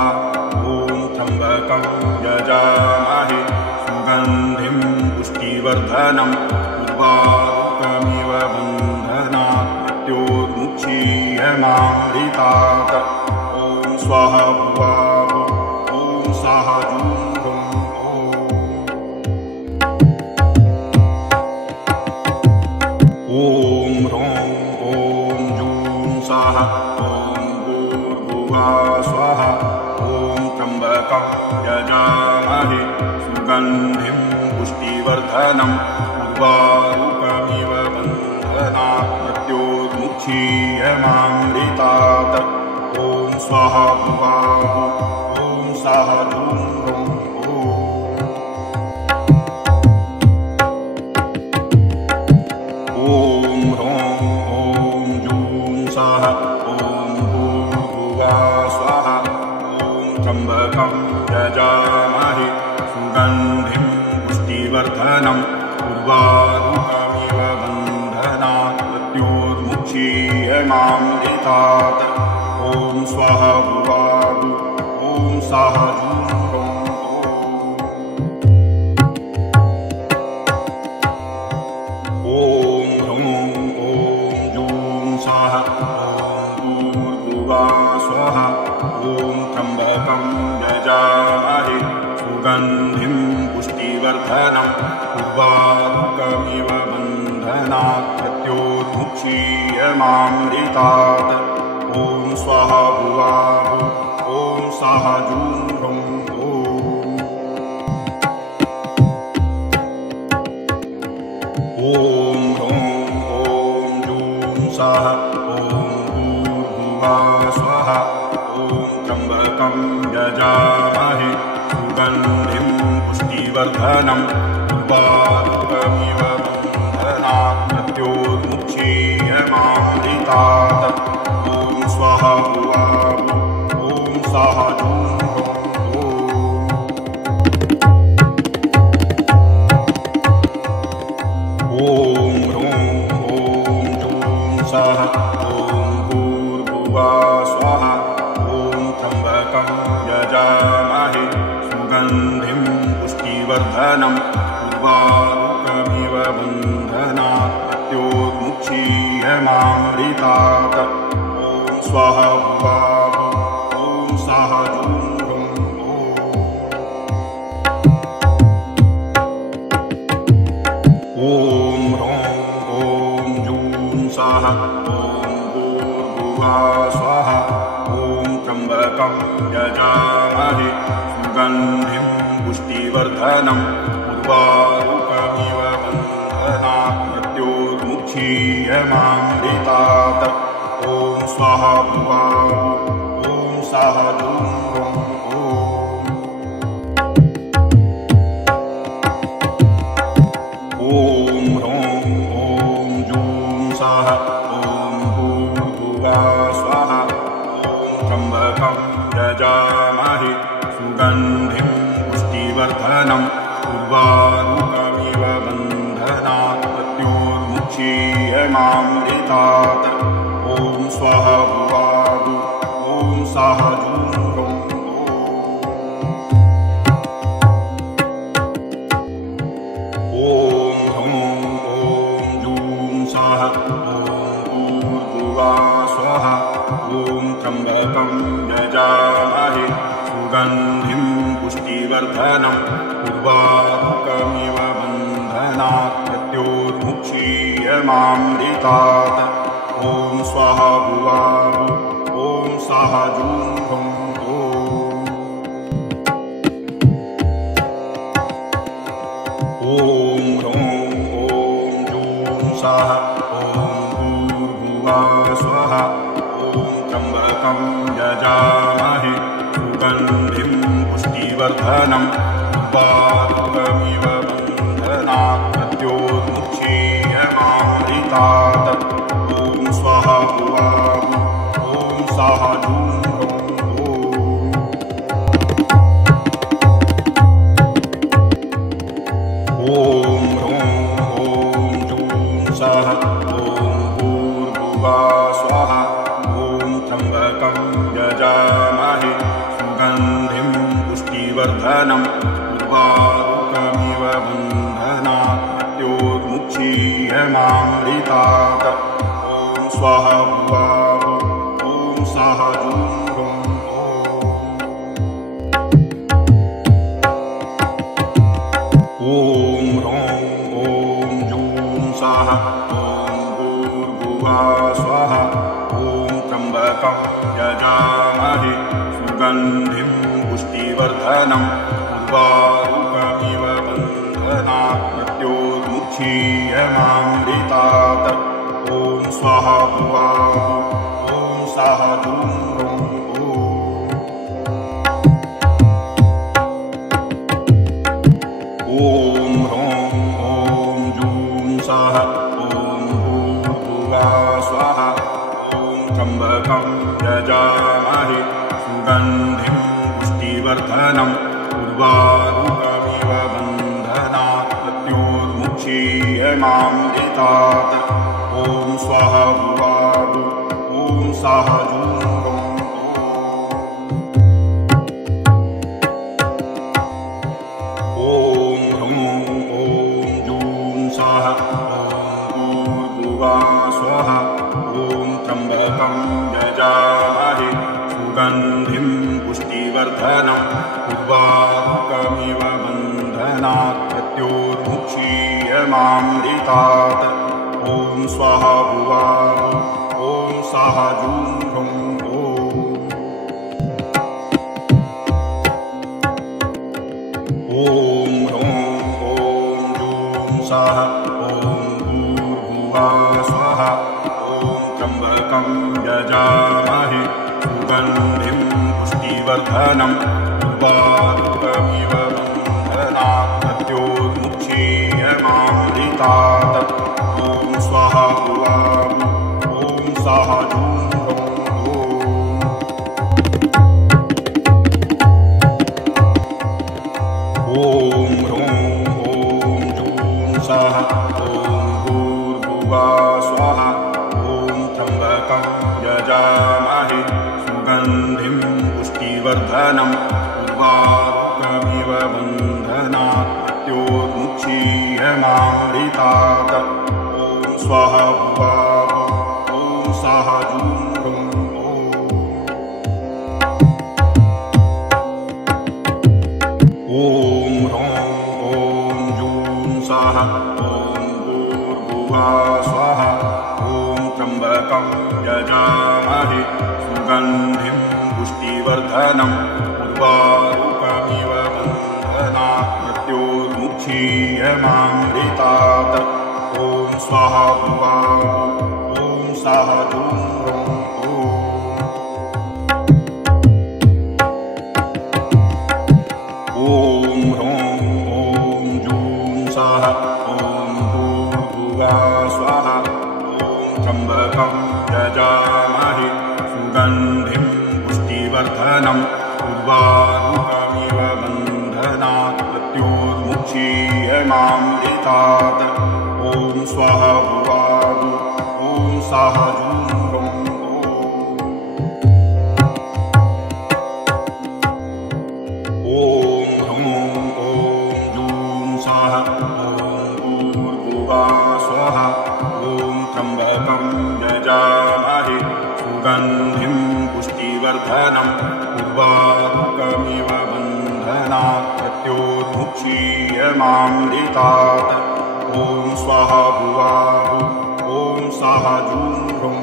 ॐ त्र्यम्बकं यजामहे सुगन्धिं पुष्टिवर्धनम् उर्वारुकमिव बन्धनात् मृत्योर्मुक्षीयमामृतात् ॐ स्वाहा भुवाभु ॐ स्वाहा जूं ॐ ह्रौं ॐ जूं स्वाहा ॐ भूर्भुवः स्वः ॐ त्र्यम्बकं यजामहे सुगन्धिं पुष्टिवर्धनम् उर्वारुकमिव बन्धनात् मृत्योर्मुक्षीयमामृतात् ॐ स्वाहा भुवाभु ॐ स्वाहा जूं ॐ ह्रौं ॐ जूं स्वाहा ॐ भूर्भुवः स्वः ॐ त्र्यम्बकं यजामहे सुगन्धिं पुष्टिवर्धनम् उर्वारुकमिव बन्धनात् मृत्योर्मुक्षीयमामृतात् ॐ स्वाहा भुवाभु ॐ स्वाहा जूं ॐ ह्रौं ॐ जूं स्वाहा ॐ भूर्भुवः स्वः ॐ त्र्यम्बकं यजामहे सुगन्धिं पुष्टिवर्धनम् उर्वारुकमिव बन्धनात् मृत्योर्मुक्षीयमामृतात् ॐ स्वाहा भुवाभु ॐ स्वाहा जूं ॐ ह्रौं ॐ जूं स्वाहा ॐ भूर्भुवः स्वः ॐ त्र्यम्बकं यजामहे सुगन्धिं पुष्टिवर्धनम् उर्वारुकमिव बन्धनात् मृत्योर्मुक्षीयमामृतात् ॐ स्वाहा भुवाभु ॐ स्वाहा जूं ॐ ह्रौं ॐ जूं स्वाहा ॐ भूर्भुवः स्वः ॐ त्र्यम्बकं यजामहे सुगन्धिं पुष्टिवर्धनम् उर्वारुकमिव बन्धनात् मृत्योर्मुक्षीयमामृतात् ॐ स्वाहा भुवाभु ॐ स्वाहा जूं ॐ ह्रौं ॐ जूं स्वाहा ॐ भूर्भुवः स्वः ॐ त्र्यम्बकं यजामहे सुगन्धिं पुष्टिवर्धनम् उर्वारुकमिव बन्धनात् मृत्योर्मुक्षीयमामृतात् ॐ स्वाहा भुवाभु ॐ स्वाहा जूं ॐ ह्रौं ॐ जूं स्वाहा ॐ भूर्भुवः स्वः ॐ त्र्यम्बकं यजामहे सुगन्धिं पुष्टिवर्धनम् उर्वारुकमिव बन्धनात् मृत्योर्मुक्षीयमामृतात् ॐ स्वाहा भुवाभु ॐ स्वाहा जूं ॐ ह्रौं ॐ जूं स्वाहा ॐ भूर्भुवः स्वः ॐ त्र्यम्बकं यजामहे सुगन्धिं पुष्टिवर्धनम् उर्वारुकमिव बन्धनात् मुक्षीयमामृतात् ॐ स्वाहा भुवाभु ॐ स्वाहा जूं हुं ॐ ह्रौं ॐ जूं स्वाहा ॐ भूर्भुवः स्वः ॐ त्र्यम्बकं यजामहे सुगन्धिं पुष्टिवर्धनम् उर्वारुकमिव बन्धनात् मृत्योर्मुक्षीयमामृतात् ॐ स्वाहा भुवाभु ॐ स्वाहा जूं हुं ॐ ह्रौं ॐ जूं स्वाहा ॐ भूर्भुवः स्वः ॐ त्र्यम्बकं यजामहे सुगन्धिं पुष्टिवर्धनम् उर्वारुकमिव बन्धनात् मृत्योर्मुक्षीयमामृतात् ॐ स्वाहा भुवाभु ॐ स्वाहा जूं हुं ॐ ह्रौं ॐ जूं स्वाहा ॐ भूर्भुवः स्वः ॐ त्र्यम्बकं यजामहे सुगन्धिं पुष्टिवर्धनम् उर्वारुकमिव बन्धनात् मृत्योर्मुक्षीयमामृतात् ॐ स्वाहा भुवाभु ॐ स्वाहा जूं हुं ॐ ह्रौं ॐ जूं स्वाहा ॐ भूर्भुवः स्वः ॐ त्र्यम्बकं यजामहे सुगन्धिं पुष्टिवर्धनम् उर्वारुकमिव बन्धनात् मृत्योर्मुक्षीयमामृतात् ॐ स्वाहा भुवाभु ॐ स्वाहा जूं हुं ॐ ह्रौं ॐ जूं स्वाहा ॐ भूर्भुवः स्वः ॐ त्र्यम्बकं यजामहे सुगन्धिं पुष्टिवर्धनम् उर्वारुकमिव बन्धनात् मृत्योर्मुक्षीयमामृतात् ॐ स्वाहा भुवाभु ॐ स्वाहा जूं हुं ॐ ह्रौं ॐ जूं स्वाहा ॐ भूर्भुवः स्वः ॐ त्र्यम्बकं यजामहे सुगन्धिं पुष्टिवर्धनम् उर्वारुकमिव बन्धनात् मृत्योर्मुक्षीयमामृतात् ॐ स्वाहा भुवाभु ॐ स्वाहा जूं हुं ॐ ह्रौं ॐ जूं स्वाहा ॐ भूर्भुवः स्वः ॐ त्र्यम्बकं यजामहे सुगन्धिं पुष्टिवर्धनम् उर्वारुकमिव बन्धनात् मृत्योर्मुक्षीयमामृतात् ॐ स्वाहा भुवाभु ॐ स्वाहा जूं हुं ॐ ह्रौं ॐ जूं स्वाहा ॐ भूर्भुवः स्वः ॐ त्र्यम्बकं यजामहे सुगन्धिं पुष्टिवर्धनम् उर्वारुकमिव बन्धनात् मृत्योर्मुक्षीयमामृतात् ॐ स्वाहा भुवाभु ॐ स्वाहा जूं हुं ॐ ह्रौं ॐ जूं स्वाहा ॐ भूर्भुवः स्वः ॐ त्र्यम्बकं यजामहे सुगन्धिं पुष्टिवर्धनम् उर्वारुकमिव बन्धनात् मृत्योर्मुक्षीयमामृतात् ॐ स्वाहा भुवाभु ॐ स्वाहा जूं हुं ॐ ह्रौं ॐ जूं स्वाहा ॐ भूर्भुवः स्वः ॐ त्र्यम्बकं यजामहे सुगन्धिं पुष्टिवर्धनम् उर्वारुकमिव बन्धनात् मृत्योर्मुक्षीयमामृतात् ॐ स्वाहा भुवाभु स्वाहा जूं ह्रौं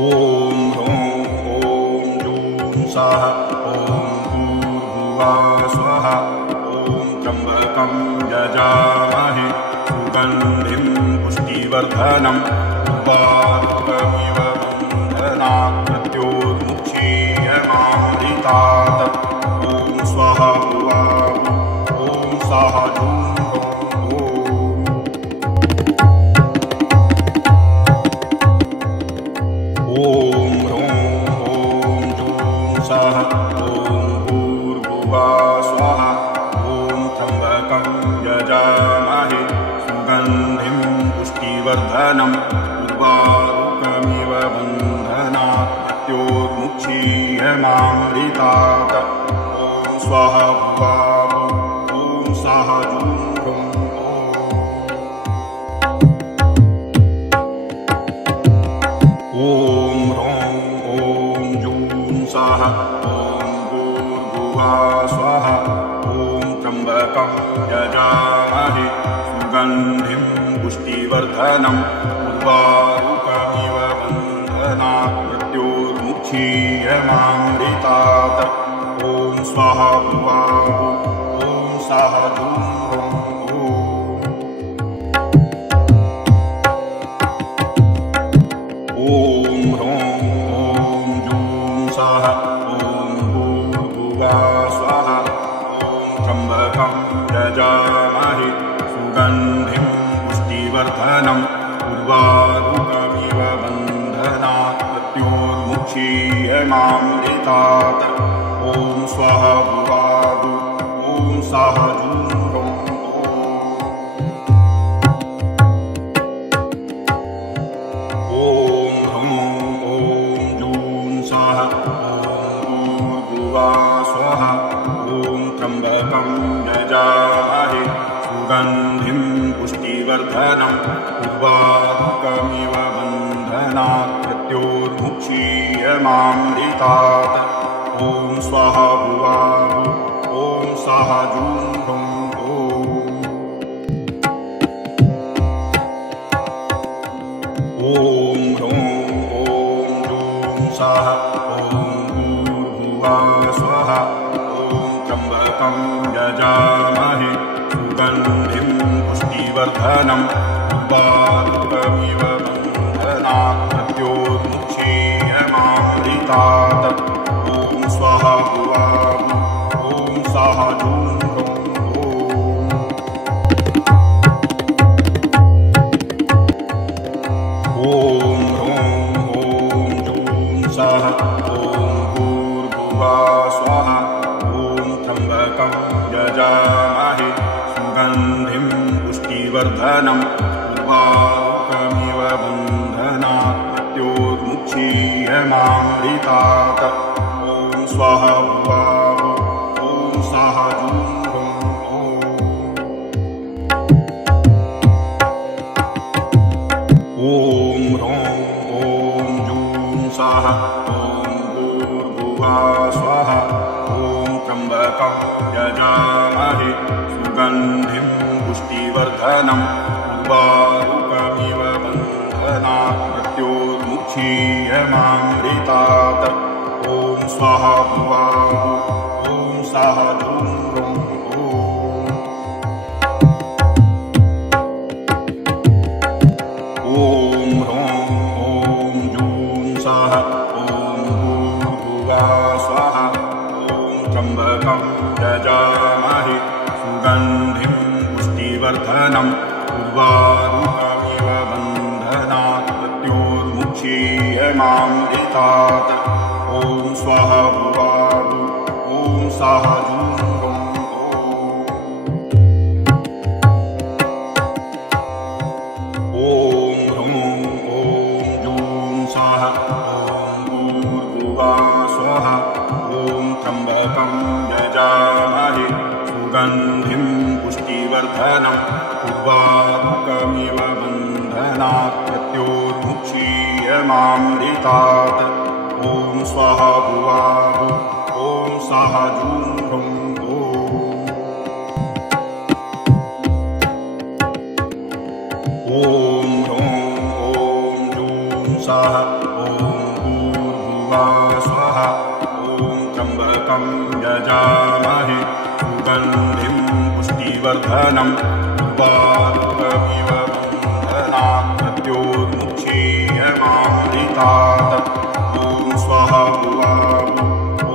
ॐ ह्रौं ॐ जूं स्वाहा ॐ भूर्भुवः स्वः ॐ त्र्यम्बकं यजामहे सुगन्धिं पुष्टिवर्धनम् उर्वारुकमिव बन्धनात् मृत्योर्मुक्षीयमामृतात् ॐ स्वाहा भुवा ॐ स्वाहा जूं ॐ ह्रौं ॐ जूं स्वाहा ॐ भूर्भुवः स्वाहा ॐ त्र्यम्बकं यजामहे सुगन्धिं पुष्टिवर्धनम् उर्वारुकमिव बन्धनात् मृत्योर्मुक्षीयमामृतात् ॐ स्वाहा भुवा ॐ स्वाहा जूं ॐ ह्रौं ॐ जूं स्वाहा ॐ भूर्भुवः स्वाहा ॐ त्र्यम्बकं यजामहे सुगन्धिं पुष्टिवर्धनम् उर्वारुकमिव बन्धनात् मृत्योर्मुक्षीयमामृतात् ॐ स्वाहा भुवा ॐ स्वाहा जूं ॐ ह्रौं ॐ जूं स्वाहा ॐ भूर्भुवः स्वाहा ॐ त्र्यम्बकं यजामहे सुगन्धिं पुष्टिवर्धनम् उर्वारुकमिव बन्धनात् मृत्योर्मुक्षीयमामृतात् ॐ स्वाहा भुवा ॐ स्वाहा जूं स्वाहा ॐ त्र्यम्बकं यजामहे सुगन्धिं पुष्टिवर्धनम् उर्वारुकमिव बन्धनात् मृत्योर्मुक्षीयमामृतात् ॐ स्वाहा भुवा ॐ स्वाहा जूं ॐ ह्रौं ॐ जूं स्वाहा स्वाहा ॐ त्र्यम्बकं यजामहे सुगन्धिं पुष्टिवर्धनम् उर्वारुकमिव बन्धनात् मृत्योर्मुक्षीयमामृतात् ॐ स्वाहा भुवा ॐ स्वाहा जूं ॐ ह्रौं ॐ जूं स्वाहा स्वाहा ॐ त्र्यम्बकं यजामहे सुगन्धिं पुष्टिवर्धनम् उर्वारुकमिव बन्धनात् मृत्योर्मुक्षीयमामृतात् ॐ स्वाहा भुवा ॐ स्वाहा जूं ॐ ह्रौं ॐ जूं स्वाहा स्वाहा ॐ त्र्यम्बकं यजामहे सुगन्धिं पुष्टिवर्धनम् उर्वारुकमिव बन्धनात् मृत्योर्मुक्षीयमामृतात् ॐ स्वाहा भुवा ॐ स्वाहा जूं ॐ ह्रौं ॐ जूं स्वाहा स्वाहा ॐ त्र्यम्बकं यजामहे सुगन्धिं पुष्टिवर्धनम् उर्वारुकमिव बन्धनात् मृत्योर्मुक्षीयमामृतात् ॐ स्वाहा भुवा ॐ स्वाहा जूं ॐ ह्रौं ॐ जूं स्वाहा स्वाहा ॐ त्र्यम्बकं यजामहे सुगन्धिं पुष्टिवर्धनम् उर्वारुकमिव बन्धनात् मृत्योर्मुक्षीयमामृतात् ॐ स्वाहा भुवा ॐ स्वाहा जूं ह्रौं यजामहे सुगन्धिं पुष्टिवर्धनम् उर्वारुकमिव बन्धनात् मृत्योर्मुक्षीयमामृतात् ॐ स्वाहा भुवावु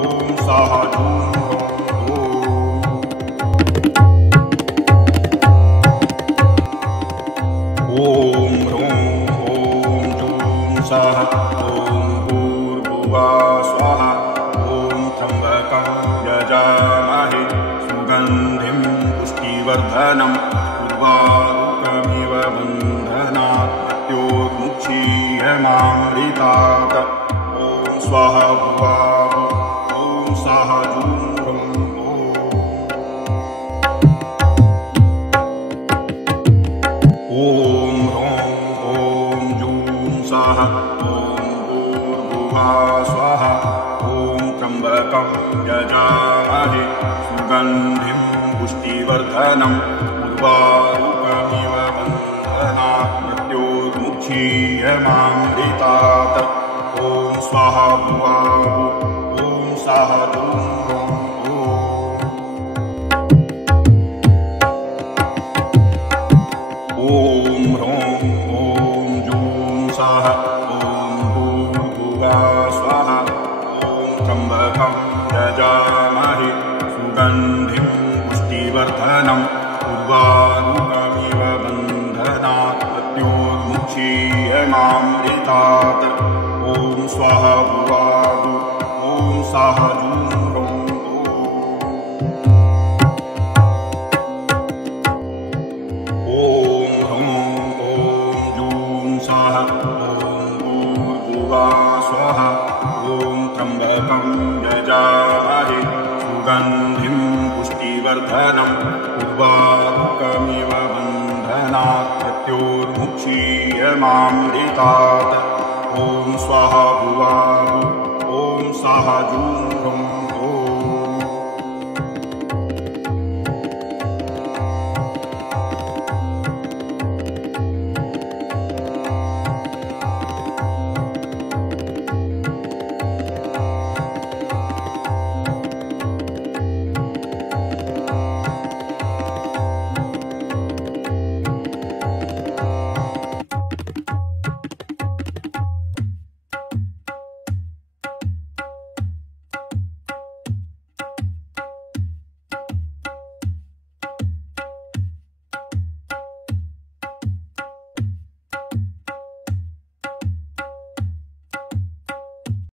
ॐ स्वाहा जूं ॐ ह्रौं ॐ जूं स्वाहा ॐ भूर्भुवः स्वाहा ॐ त्र्यम्बकं यजामहे सुगन्धिं पुष्टिवर्धनम् उर्वारुकमिव बन्धनात् मृत्योर्मुक्षीयमामृतात् ॐ स्वाहा भुवावु ॐ स्वाहा जूं ॐ ह्रौं ॐ जूं स्वाहा ॐ भूर्भुवः स्वाहा ॐ त्र्यम्बकं यजामहे सुगन्धिं पुष्टिवर्धनम् उर्वारुकमिव बन्धनात् मृत्योर्मुक्षीयमामृतात् ॐ स्वाहा भुवावु ॐ स्वाहा जूं ॐ ह्रौं ॐ जूं स्वाहा ॐ भूर्भुवः स्वाहा ॐ त्र्यम्बकं यजामहे सुगन्धिं पुष्टिवर्धनम् उर्वारुकमिव बन्धनात् मृत्योर्मुक्षीयमामृतात् ॐ स्वाहा भुवावु ॐ स्वाहा जूं स्वाहा ॐ भूर्भुवः स्वाहा ॐ त्र्यम्बकं यजामहे सुगन्धिं पुष्टिवर्धनम् उर्वारुकमिव बन्धनात् मृत्योर्मुक्षीयमामृतात् ॐ स्वाहा भुवावु ॐ स्वाहा जूं ॐ